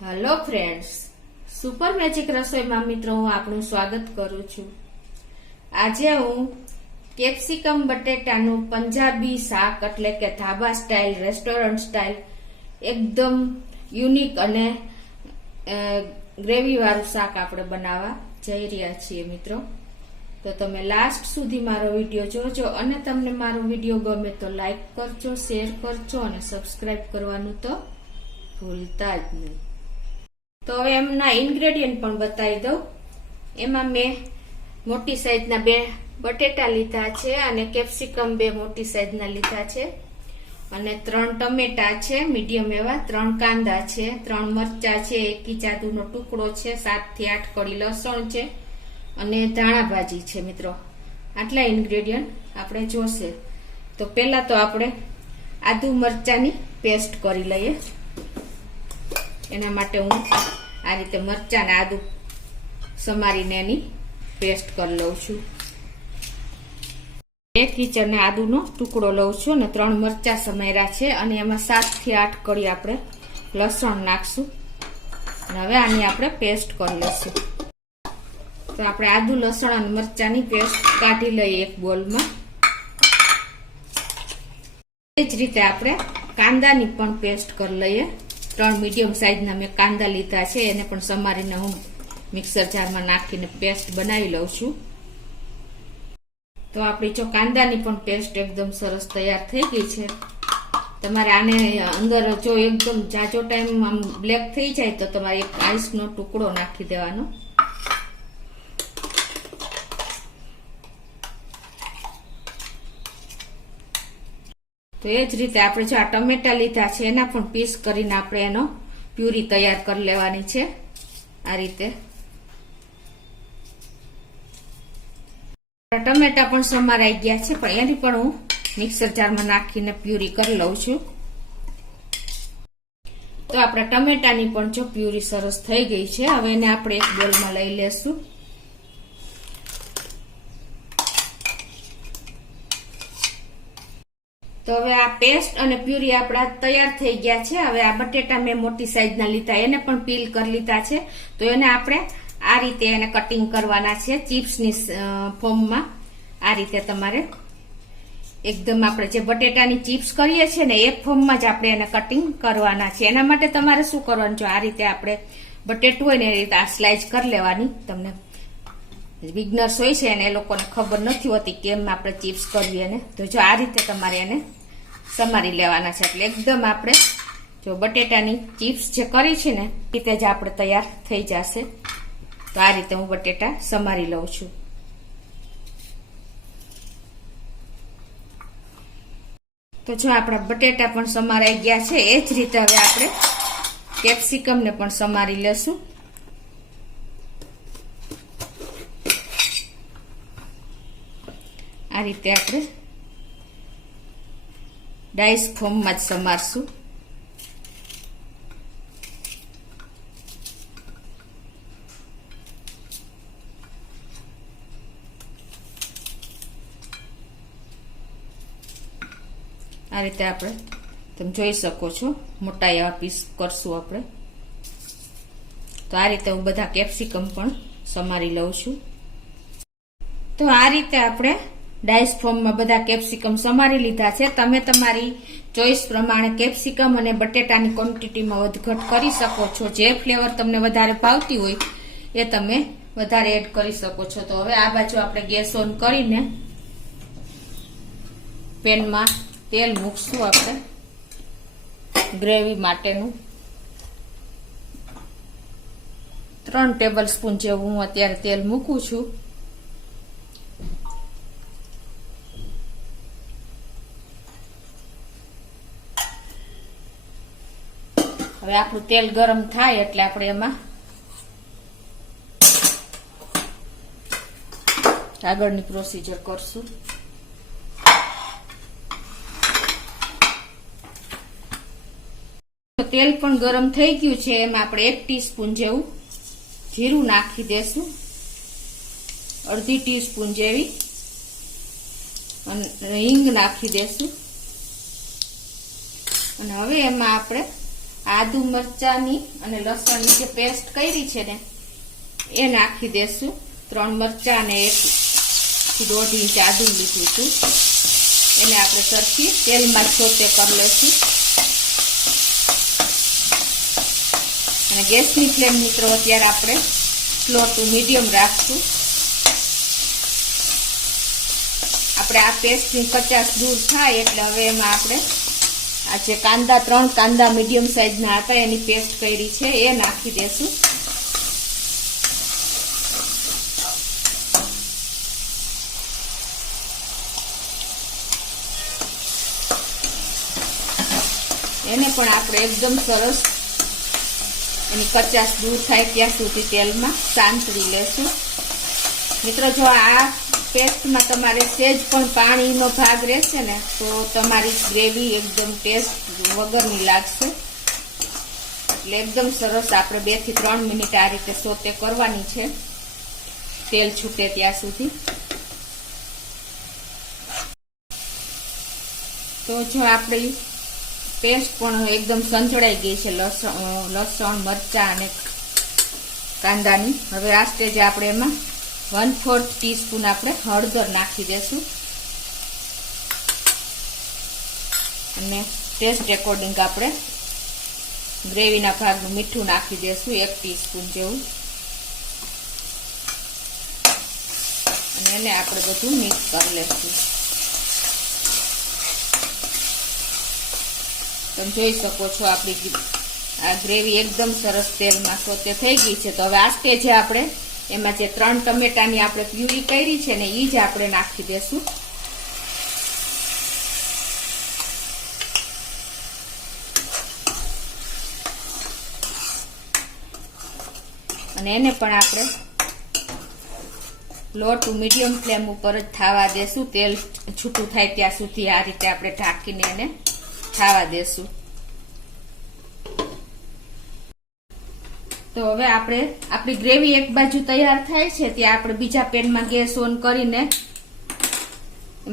Hello friends, super magic રસોઈમાં મિત્રો હું આપનું સ્વાગત કરું છું। આજે હું કેપ્સિકમ બટેટાનું પંજાબી શાક એટલે કે ધાબા સ્ટાઇલ, રેસ્ટોરન્ટ સ્ટાઇલ એકદમ યુનિક અને ગ્રેવી વાળું શાક આપણે બનાવવા જઈ રહ્યા છીએ મિત્રો। તો તમે લાસ્ટ સુધી મારો વિડીયો જોજો અને તમને મારો વિડીયો ગમે તો લાઈક કરજો, શેર કરજો અને સબસ્ક્રાઇબ કરવાનું તો ભૂલતા જ નહીં। તો હવે એમના ઇન્ગ્રેડિયન્ટ પણ બતાવી દઉં। એમાં મેં મોટી સાઈઝના 2 બટેટા લીધા છે અને કેપ્સિકમ 2 મોટી સાઈઝના લીધા છે અને 3 ટમેટા છે મીડિયમ એવા, 3 કાંદા છે, 3 મરચા છે, 1 ઇંચ આદુનો ટુકડો છે, 7 થી 8 કળી લસણ છે અને ધાણા ભાજી છે મિત્રો। આટલા ઇન્ગ્રેડિયન્ટ આપણે જોશે। તો પહેલા તો આપણે આદુ મરચાની પેસ્ટ કરી લઈએ। એના માટે હું આ રીતે મરચાં ને આદુ સમારીને એની પેસ્ટ કરી લઉં છું। 1 ઇંચ અને આદુનો ટુકડો લઉં છું અને 3 મરચાં સમાર્યા છે અને એમાં 7 થી 8 કળી આપણે લસણ નાખશું અને હવે આની આપણે પેસ્ટ કરી લઈશું। તો આપણે આદુ લસણ અને મરચાંની પેસ્ટ કાઢી લઈએ એક બોલમાં। એ જ રીતે આપણે કાંદાની પણ પેસ્ટ કરી લઈએ। 3 મીડિયમ સાઈઝના મેં કાંદા લીધા છે, એને પણ સમારીને હું મિક્સર જારમાં નાખીને પેસ્ટ બનાવી લઉં છું। તો આપણી જો કાંદાની પણ પેસ્ટ એકદમ સરસ તૈયાર થઈ ગઈ છે। તમારે આને અંદર જો એકદમ જાજો ટાઈમ આમ બ્લેક થઈ જાય તો તમારે એક આઈસનો ટુકડો નાખી દેવાનો। તો એ જ રીતે આપણે જો આ ટમેટા લીધા છે એના પણ પીસ કરીને આપણે એનો પ્યુરી તૈયાર કરી લેવાની છે। આ રીતે ટમેટા પણ સમારાઈ ગયા છે પણ એની પણ હું મિક્સર જારમાં નાખીને પ્યુરી કરી લઉં છું। તો આપણા ટમેટાની પણ જો પ્યુરી સરસ થઈ ગઈ છે। હવે એને આપણે એક બોલમાં લઈ લેશું। તો હવે આ પેસ્ટ અને પ્યુરી આપણા તૈયાર થઈ ગયા છે। હવે આ બટેટા મેં મોટી સાઈઝના લીધા, એને પણ પીલ કરી લીધા છે। તો એને આપણે આ રીતે એને કટિંગ કરવાના છે ચિપ્સની ફોર્મમાં। આ રીતે તમારે એકદમ આપણે જે બટેટાની ચિપ્સ કરીએ છીએ ને એ ફોર્મમાં જ આપણે એને કટિંગ કરવાના છે। એના માટે તમારે શું કરવાનું છે, આ રીતે આપણે બટેટું હોય ને એ રીતે આ સ્લાઇસ કરી લેવાની। તમને બિગનર્સ હોય છે અને એ લોકોને ખબર નથી હોતી કેમ આપણે ચિપ્સ કરીએ ને, તો જો આ રીતે તમારે એને સમારી લેવાના છે એટલે એકદમ આપણે જો બટેટાની ચિપ્સ જે કરી છે ને એ રીતે જ આપણે તૈયાર થઈ જશે। તો આ રીતે હું બટેટા સમારી લઉં છું। તો જો આપણા બટેટા પણ સમારાઈ ગયા છે, એ જ રીતે હવે આપણે કેપ્સિકમને પણ સમારી લેશું। આ રીતે આપણે ડાઈસ ફોર્મમાં જ સમારશું। આ રીતે આપણે તમે જોઈ શકો છો મોટા એવા પીસ કરશું આપણે। તો આ રીતે હું બધા કેપ્સિકમ પણ સમારી લઉં છું। તો આ રીતે આપણે ડાઈસ ફોર્મમાં બધા કેપ્સિકમ સમારી લીધા છે। તમે તમારી ચોઈસ પ્રમાણે કેપ્સિકમ અને બટેટાની ક્વોન્ટિટીમાં વધઘટ કરી શકો છો। જે ફ્લેવર તમને વધારે ભાવતી હોય એ તમે વધારે એડ કરી શકો છો। તો હવે આ બાજુ આપણે ગેસ ઓન કરીને પેનમાં તેલ મૂકશું આપણે ગ્રેવી માટેનું। 3 ટેબલ સ્પૂન જેવું હું અત્યારે તેલ મૂકું છું। હવે આપણું તેલ ગરમ થાય એટલે આપણે એમાં આગળની પ્રોસીજર કરશું। તેલ પણ ગરમ થઈ ગયું છે, એમાં આપણે 1 ટીસ્પૂન જેવું જીરું નાખી દેશું, અડધી ટીસ્પૂન જેવી હિંગ નાખી દેશું અને હવે એમાં આપણે આદુ મરચાની અને લસણની જે પેસ્ટ કરી છે ને એ નાખી દેશું. 3 મરચા અને 1 થી 1.5 ઇંચ આદુ લીધું હતું. એને આપણે સરખી તેલમાં સોતે કરી લેશું. અને ગેસની ફ્લેમ મિત્રો અત્યારે આપણે સ્લો ટુ મીડિયમ રાખશું. આપણે આ પેસ્ટની કચાશ દૂર થાય એટલે હવે એમાં આપણે આ જે કાંદા 3 કાંદા મીડિયમ સાઈઝના હતા એની પેસ્ટ કરી છે એ નાખી દેશું. એને પણ આપણે એકદમ સરસ એની કચાશ દૂર થાય ત્યાં સુધી તેલમાં સાંતળી લેશું. મિત્રો જો આ પેસ્ટમાં તમારે સહેજ પણ પાણીનો ભાગ રહેશે ને તો તમારી ગ્રેવી એકદમ ટેસ્ટ વગરની લાગશે. એટલે એકદમ સરસ આપણે 2 થી 3 મિનિટ આ રીતે સોતે કરવાની છે તેલ છૂટે ત્યાં સુધી. તો જો આપણી પેસ્ટ પણ એકદમ સંચળાઈ ગઈ છે લસણ મરચા અને કાંદાની. હવે આ સ્ટેજે આપણે એમાં 1/4 ટીસ્પૂન આપણે હળદર નાખી દેશું અને ટેસ્ટ એકોર્ડિંગ આપણે ગ્રેવીના ભાગનું મીઠું નાખી દેશું 1 ટીસ્પૂન જેવું. અને એને આપણે બધું મિક્સ કરી લેશું. તમે જોઈ શકો છો આપણી આ ગ્રેવી એકદમ સરસ તેલમાં સોતે થઈ ગઈ છે. તો હવે આ સ્ટેજે આપણે એમાં જે 3 ટમેટાની આપણે પ્યુરી કરી છે ને એ જ આપણે નાખી દેશું. અને એને પણ આપણે લો ટુ મીડિયમ ફ્લેમ ઉપર જ થવા દેશું. તેલ છૂટું થાય ત્યાં સુધી આ રીતે આપણે ઢાંકીને એને થવા દેશું. તો હવે આપણે આપણી ગ્રેવી એક બાજુ તૈયાર થાય છે ત્યાં આપણે બીજા પેનમાં ગેસ ઓન કરીને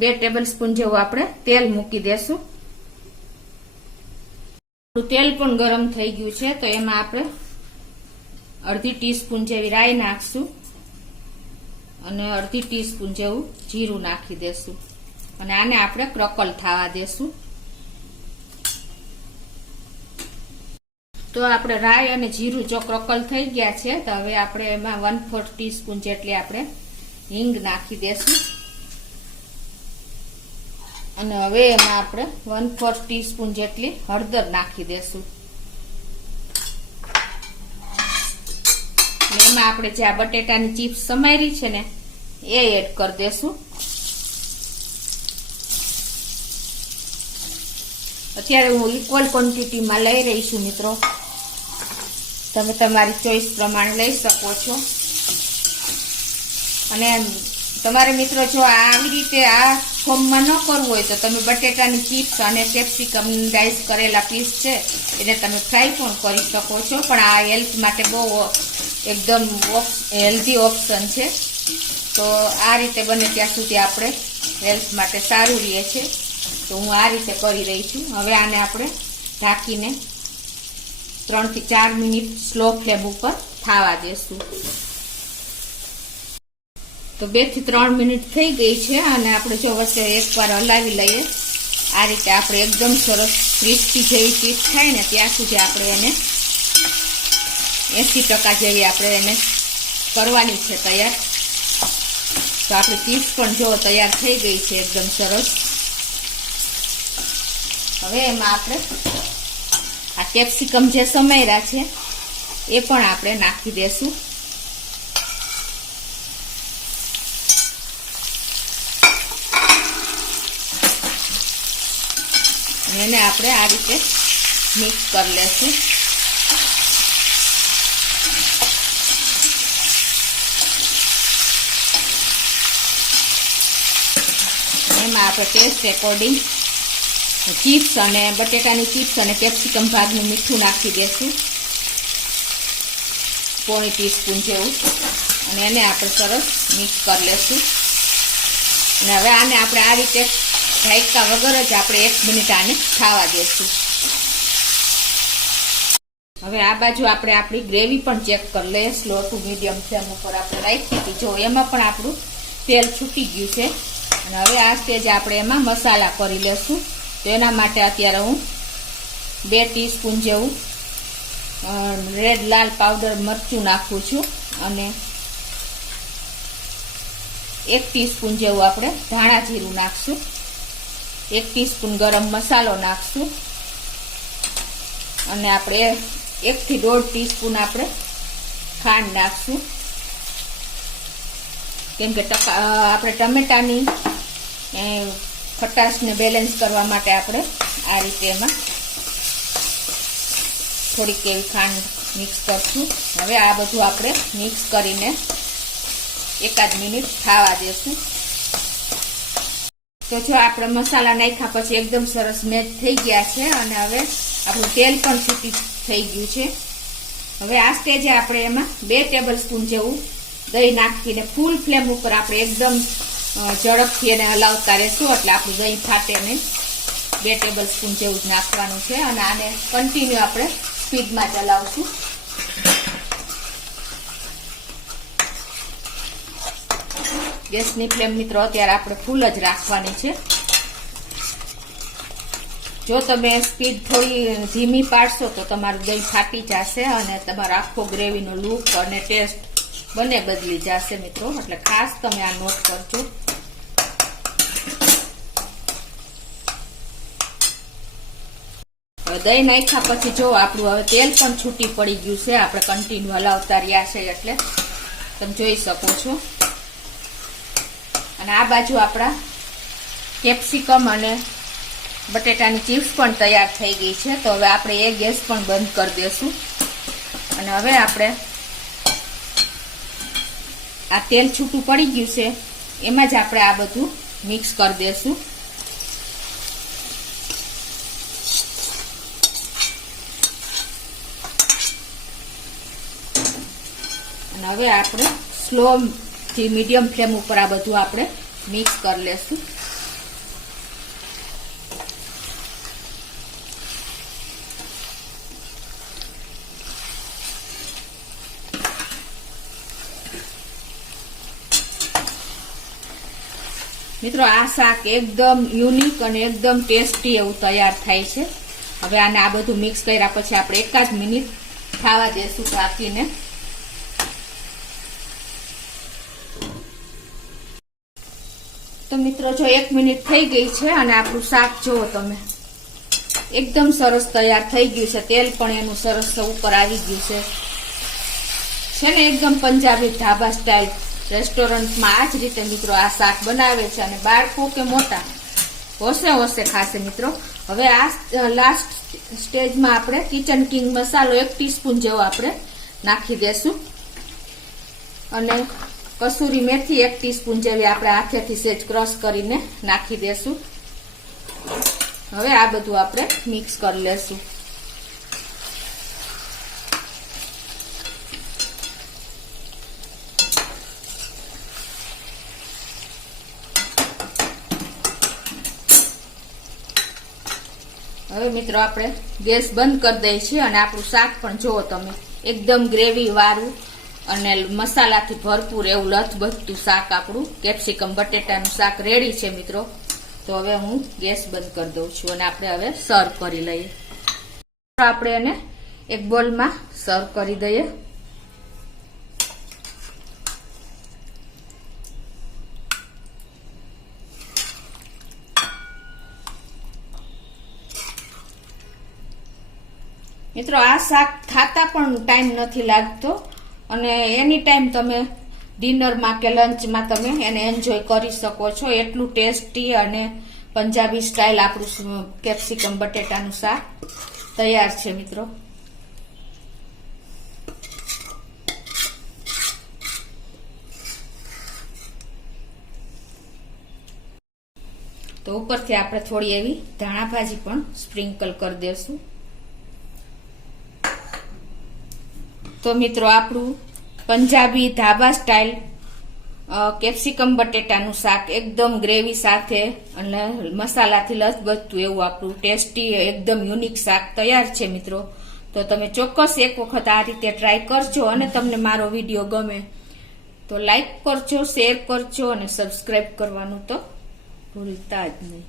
2 ટેબલસ્પૂન જેવું આપણે તેલ મૂકી દેશું. તેલ પણ ગરમ થઈ ગયું છે તો એમાં આપણે 1/2 ટીસ્પૂન જેવી રાઈ નાખશું અને 1/2 ટીસ્પૂન જેવું જીરું નાખી દેશું અને આને આપણે ક્રકલ થવા દેશું. તો આપણે રાઈ અને જીરું જો ક્રકલ થઈ ગયા છે તો હવે આપણે એમાં 1/4 ટીસ્પૂન જેટલી આપણે હિંગ નાખી દેશું અને હવે એમાં આપણે 1/4 ટીસ્પૂન જેટલી હળદર નાખી દેશું. એમાં આપણે જે આ બટેટાની ચિપ્સ સમારી છે ને એ એડ કરી દેશું. અત્યારે હું ઇક્વલ ક્વોન્ટિટીમાં લઈ રહી છું મિત્રો. તમે તમારી ચોઈસ પ્રમાણે લઈ શકો છો. અને તમારે મિત્રો જો આવી રીતે આ ફોર્મમાં ન કરવું હોય તો તમે બટેટાની ચિપ્સ અને કેપ્સિકમ ડાઈસ કરેલા પીસ છે એને તમે ફ્રાય પણ કરી શકો છો. પણ આ હેલ્થ માટે બહુ એકદમ હેલ્ધી ઓપ્શન છે. તો આ રીતે બને ત્યાં સુધી આપણે હેલ્થ માટે સારું રહે છે. તો હું આ રીતે કરી રહી છું. હવે આને આપણે ઢાંકીને 3 થી 4 મિનિટ સ્લો ફ્લેમ ઉપર થવા દેશું. તો 2 થી 3 મિનિટ થઈ ગઈ છે અને આપણે જો વચ્ચે એકવાર હલાવી લઈએ. આ રીતે આપણે એકદમ સરસ ક્રિસ્પી જેવી ચીપ્સ થાય ને ત્યાં સુધી આપણે એને 80% જેવી આપણે એને કરવાની છે તૈયાર. તો આપણી ચીપ્સ પણ જો તૈયાર થઈ ગઈ છે એકદમ સરસ. હવે એમાં આપણે આ કેપ્સિકમ જે સમાર્યા છે એ પણ આપણે નાખી દેશું. એને આપણે આ રીતે મિક્સ કરી લેશું. એમાં આપણે ટેસ્ટ એકોર્ડિંગ ચિપ્સ અને બટેટાની ચિપ્સ અને કેપ્સિકમ ભાગનું મીઠું નાખી દેશું 1/4 ટીસ્પૂન જેવું અને એને આપણે સરસ મિક્સ કરી લેશું. અને હવે આને આપણે આ રીતે ઢાંક્યા વગર જ આપણે 1 મિનિટ આને ખાવા દેશું. હવે આ બાજુ આપણે આપણી ગ્રેવી પણ ચેક કરી લઈએ. સ્લો ટુ મીડિયમ ફ્લેમ ઉપર આપણે રાખી હતી. જો એમાં પણ આપણું તેલ છૂટી ગયું છે. અને હવે આ સ્ટેજ આપણે એમાં મસાલા કરી લેશું. તો એના માટે અત્યારે હું 2 ટીસ્પૂન જેવું રેડ લાલ પાવડર મરચું નાખું છું અને 1 ટીસ્પૂન જેવું આપણે ધાણા જીરું નાખશું. 1 ટીસ્પૂન ગરમ મસાલો નાખશું અને આપણે 1 થી 1.5 ટીસ્પૂન આપણે ખાંડ નાખશું. કેમ કે આપણે ટમેટાની ખટાશને બેલેન્સ કરવા માટે આપણે આ રીતે એમાં થોડીક એવી ખાંડ મિક્સ કરશું. હવે આ બધું આપણે મિક્સ કરીને 1 મિનિટ ખાવા દેશું. તો જો આપણે મસાલા નાખ્યા પછી એકદમ સરસ મેચ થઈ ગયા છે અને હવે આપણું તેલ પણ છૂટી થઈ ગયું છે. હવે આ સ્ટેજે આપણે એમાં 2 ટેબલ સ્પૂન જેવું દહીં નાખીને ફૂલ ફ્લેમ ઉપર આપણે એકદમ ઝડપથી એને હલાવતા રહેશું એટલે આપણું દહીં ફાટે નહીં. 2 ટેબલ સ્પૂન જેવું જ નાખવાનું છે અને આને કન્ટિન્યુ આપણે સ્પીડમાં ચલાવશું. ગેસની ફ્લેમ મિત્રો અત્યારે આપણે ફૂલ જ રાખવાની છે. જો તમે સ્પીડ થોડી ધીમી પાડશો તો તમારું દહીં ફાટી જશે અને તમારો આખો ગ્રેવીનો લુક અને ટેસ્ટ બંને બદલી જશે મિત્રો. એટલે ખાસ તમે આ નોટ કરજો. દહીં નાખ્યા પછી જો આપણું હવે તેલ પણ છૂટી પડી ગયું છે. આપણે કન્ટિન્યુ હલાવતા રહ્યા છે એટલે તમે જોઈ શકો છો. અને આ બાજુ આપણા કેપ્સિકમ અને બટેટાની ચિપ્સ પણ તૈયાર થઈ ગઈ છે. તો હવે આપણે એ ગેસ પણ બંધ કરી દેશું અને હવે આપણે આ તેલ છૂટું પડી ગયું છે એમાં જ આપણે આ બધું મિક્સ કરી દેશું. અને હવે આપણે સ્લો થી મીડિયમ ફ્લેમ ઉપર આ બધું આપણે મિક્સ કરી લેશું. મિત્રો આ શાક એકદમ યુનિક અને એકદમ ટેસ્ટી એવું તૈયાર થાય છે. હવે આને આ બધું મિક્સ કર્યા પછી આપણે 1 મિનિટ ખાવા દેશું રાખીને. તો મિત્રો જો 1 મિનિટ થઈ ગઈ છે અને આપણું શાક જુઓ તમે એકદમ સરસ તૈયાર થઈ ગયું છે. તેલ પણ એનું સરસ ઉપર આવી ગયું છે ને એકદમ પંજાબી ઢાબા સ્ટાઇલ રેસ્ટોરન્ટમાં આ જ રીતે મિત્રો આ શાક બનાવે છે અને બાળકો કે મોટા હોશે ખાશે મિત્રો. હવે આ લાસ્ટ સ્ટેજમાં આપણે કિચન કિંગ મસાલો 1 ટીસ્પૂન જેવો આપણે નાખી દેશું અને કસૂરી મેથી 1 ટીસ્પૂન જેવી આપણે હાથેથી સેજ ક્રશ કરીને નાખી દેશું. હવે આ બધું આપણે મિક્સ કરી લેશું. હવે મિત્રો આપણે ગેસ બંધ કરી દઈએ છીએ અને આપણું શાક પણ જુઓ તમે એકદમ ગ્રેવી વાળું અને મસાલાથી ભરપૂર એવું લથબથતું શાક આપણું કેપ્સિકમ બટેટાનું શાક રેડી છે મિત્રો. તો હવે હું ગેસ બંધ કરી દઉં છું અને આપણે હવે સર્વ કરી લઈએ. આપણે એને એક બોલમાં સર્વ કરી દઈએ. મિત્રો આ શાક ખાતા પણ ટાઈમ નથી લાગતો અને એની ટાઈમ તમે ડિનરમાં કે લંચમાં તમે એને એન્જોય કરી શકો છો. એટલું ટેસ્ટી અને પંજાબી સ્ટાઇલ આપણું કેપ્સિકમ બટેટાનું શાક તૈયાર છે મિત્રો. તો ઉપરથી આપણે થોડી એવી ધાણા ભાજી પણ સ્પ્રિંકલ કરી દેશું. તો મિત્રો આપણું પંજાબી ધાબા સ્ટાઇલ કેપ્સિકમ બટેટાનું શાક એકદમ ગ્રેવી સાથે અને મસાલાથી લથબથતું એવું આપણું ટેસ્ટી એકદમ યુનિક શાક તૈયાર છે મિત્રો. તો તમે ચોક્કસ એક વખત આ રીતે ટ્રાય કરજો અને તમને મારો વિડીયો ગમે તો લાઈક કરજો, શેર કરજો અને સબસ્ક્રાઇબ કરવાનું તો ભૂલતા જ નહીં.